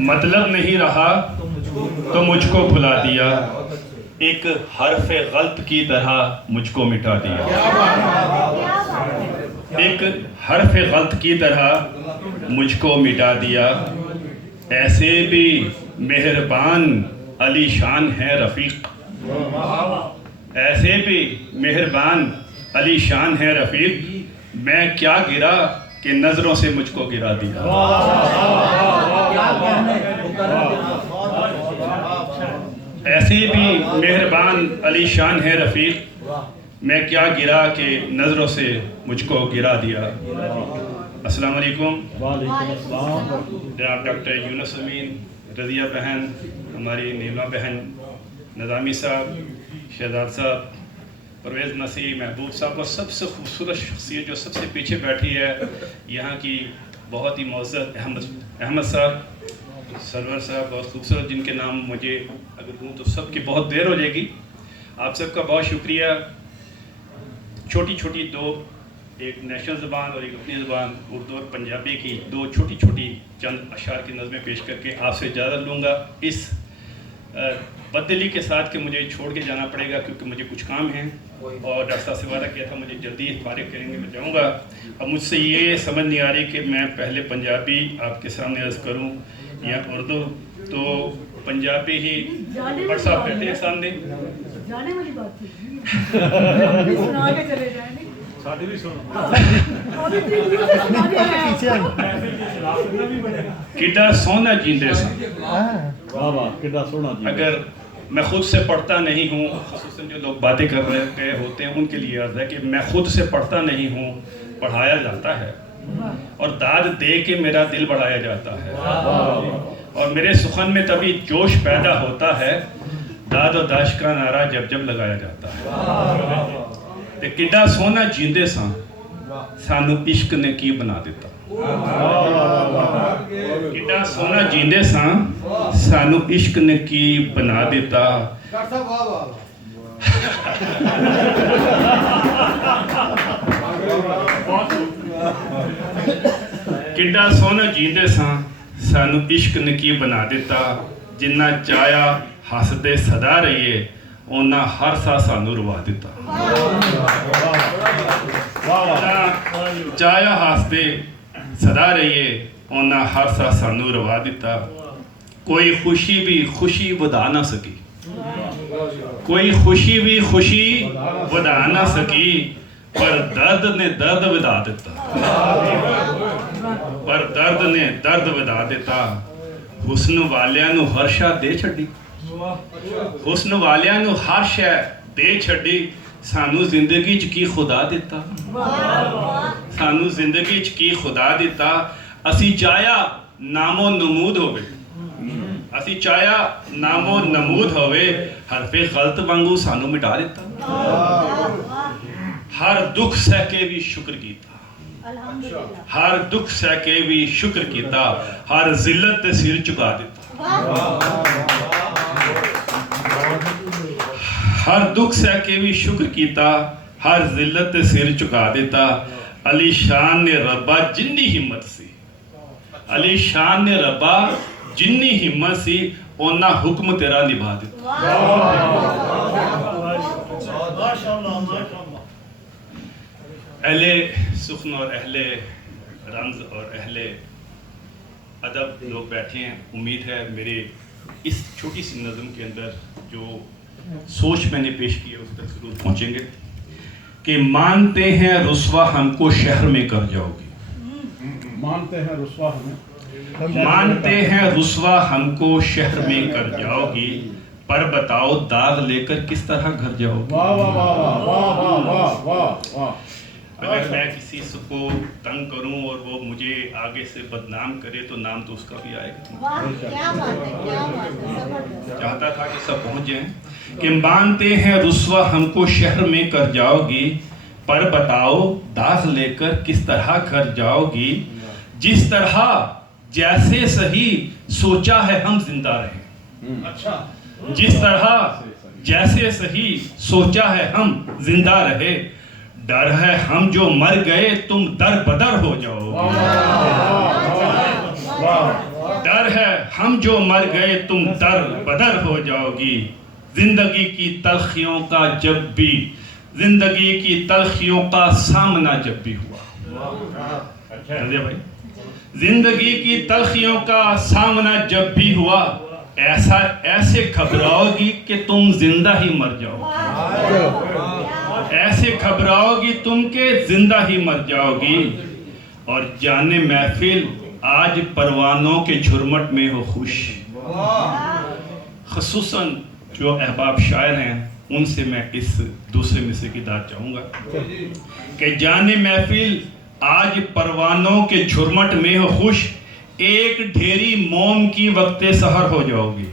मतलब नहीं रहा तो मुझको भुला दिया, एक हर्फ़े गल्त की तरह मुझको मिटा दिया। एक हर्फ़े गल्त की तरह मुझको मिटा दिया। ऐसे भी मेहरबान अलीशान है रफ़ीक, ऐसे भी मेहरबान अलीशान है रफ़ीक। मैं क्या गिरा कि नज़रों से मुझको गिरा दिया। ऐसे भी मेहरबान अलीशान है रफ़ीक, मैं क्या गिरा कि नज़रों से मुझको गिरा दिया। अस्सलाम वालेकुम। जनाब डॉक्टर यूनुस अमीन, रज़िया बहन, हमारी नीलमा बहन, नज़ामी साहब, शहजाद साहब, परवेज़ मसीह, महबूब साहब और सबसे खूबसूरत शख्सियत जो सबसे पीछे बैठी है यहाँ की बहुत ही मोअज़्ज़ज़ अहमद साहब, सरवर साहब, बहुत खूबसूरत, जिनके नाम मुझे अगर दूँ तो सबकी बहुत देर हो जाएगी। आप सबका बहुत शुक्रिया। छोटी छोटी दो, एक नेशनल ज़बान और एक अपनी ज़बान उर्दू और पंजाबी की दो छोटी छोटी चंद अशार की नज़में पेश करके आपसे इजाज़त लूँगा, इस बदली के साथ कि मुझे छोड़ के जाना पड़ेगा क्योंकि मुझे कुछ काम है और डॉक्टर साहब से वादा किया था मुझे जल्दी फारिग करेंगे, मैं जाऊँगा। अब मुझसे ये समझ नहीं आ रही कि मैं पहले पंजाबी आपके सामने अर्ज़ करूँ या उर्दू, तो पंजाबी ही डॉक्टर साहब बैठे हैं सामने। जाने वाली बात थी सुना के चले जाएंगे साडी भी सुनो कितना सोना जींदे सा। वाह वाह, कितना सोना जी। अगर मैं खुद से पढ़ता नहीं हूँ, ख़ुसूसन जो लोग बातें कर रहे होते हैं उनके लिए अर्ज़ है कि मैं खुद से पढ़ता नहीं हूँ, पढ़ाया जाता है और दाद दे के मेरा दिल बढ़ाया जाता है और मेरे सुखन में तभी जोश पैदा होता है, दाद और दाश का नारा जब जब लगाया जाता है। ते किड्डा सोना जींदे सा, सानू इश्क ने की बना दिता। किड्डा सोना जींदे सा, सानू इश्क ने की बना दिता। किड्डा सोना जींदे सा, सानू इश्क ने की बना दिता। जिन्ना चाया हसदे सदा रहिए, ओना हर सा सानू रुवा दिता। चाया हसदे सदा रहिए, ओना हर सा सानू रुवा दिता। कोई खुशी भी खुशी वधा ना सकी, कोई खुशी भी खुशी वधा ना सकी, पर दर्द ने दर्द वधा दिता। पर दर्द ने दर्द वधा दिता। हुस्न वालियां नू हर शा दे छड्डी, हुस्न वालियां नू हर शै दे छड्डी। सानू जिंदगी च की खुदा दिता, सानू जिंदगी च की खुदा दिता। असी चाया नामो नमूद होवे, असी चाया नामो नमूद होवे, हरफे गलत वांगू सानू मिटा दिता। हर दुख सह के भी शुक्र कीता, हर दुख सह के भी शुक्र कीता। हर जिल्लत ते सिर झुका दिता, हर दुख सह के भी शुक्र कीता। हर जिल्लत ते सिर झुका दिता। अली शान ने रब्बा जिन्नी हिम्मत सी, अली शान ने रब्बा जिन्नी हिम्मत सी, ओना हुक्म तेरा निभा दिता। अहले सुखन और अहले रंज और अहले अदब लोग बैठे हैं। उम्मीद है मेरे इस छोटी सी नज़म के अंदर जो सोच मैंने पेश की है उस तक जरूर पहुँचेंगे। कि मानते हैं रुस्वा हमको शहर में कर जाओगी, मानते हैं रुस्वा हमें, मानते हैं रुस्वा हमको शहर में कर जाओगी, पर बताओ दाग लेकर किस तरह घर जाओगी। वाह वाह वाह वाह वाह वाह वाह वाह। अगर मैं किसी को तंग करूं और वो मुझे आगे से बदनाम करे तो नाम तो उसका भी आएगा। चाहता था कि सब पहुंच जाएं। कि मानते हैं रुस्वा हमको शहर में कर जाओगी, पर बताओ दाग लेकर किस तरह घर जाओगी। जिस तरह जैसे सही सोचा है हम जिंदा रहें, अच्छा, जिस तरह जैसे सही सोचा है हम जिंदा रहे। डर है हम जो मर गए तुम दर बदर हो जाओ। डर है हम जो मर गए तुम दर बदर हो जाओगी। जिंदगी की तलखियों का जब भी, जिंदगी की तलखियों का सामना जब भी हुआ, भाई, जिंदगी की तलखियों का सामना जब भी हुआ, ऐसा ऐसे घबराओगी कि तुम जिंदा ही मर जाओगी। ऐसे घबराओगी तुम के जिंदा ही मर जाओगी। और जाने महफिल आज परवानों के झुरमट में हो खुश। खुसूसन जो अहबाब शायर हैं उनसे मैं इस दूसरे मिसरे की दाद चाहूँगा कि जाने महफिल आज परवानों के झुरमट में हो खुश, एक ढेरी मोम की वक्ते सहर हो जाओगी।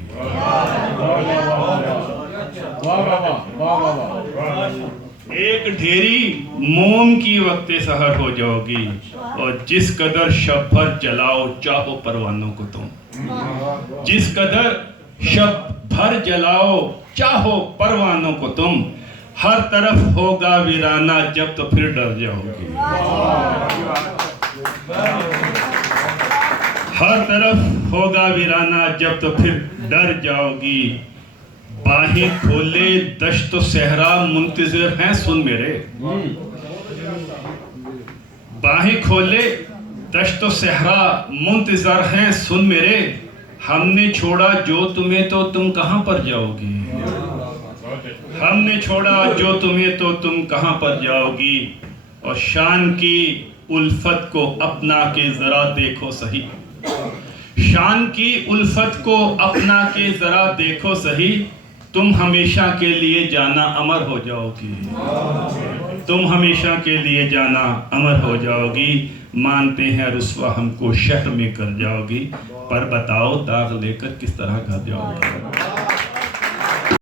एक ढेरी मोम की वक्ते सहर हो जाओगी। और जिस कदर शब भर जलाओ चाहो परवानों को तुम, जिस कदर शब भर जलाओ चाहो परवानों को तुम, हर तरफ होगा वीराना जब तो फिर डर जाओगे। हर तरफ होगा वीराना जब तो फिर डर जाओगी। बाहें खोले दश्त सहरा मुंतज़िर हैं सुन मेरे। बाहें खोले दश्त सहरा मुंतज़िर हैं सुन मेरे। हमने छोड़ा जो तुम्हें तो तुम कहां पर जाओगी। हमने छोड़ा जो तुम्हें तो तुम कहां पर जाओगी। और शान की उल्फत को अपना के जरा देखो सही। शान की उल्फत को अपना के जरा देखो सही। तुम हमेशा के लिए जाना अमर हो जाओगी। तुम हमेशा के लिए जाना अमर हो जाओगी। मानते हैं रुस्वा हमको शहर में कर जाओगी, पर बताओ दाग लेकर किस तरह घर जाओगी।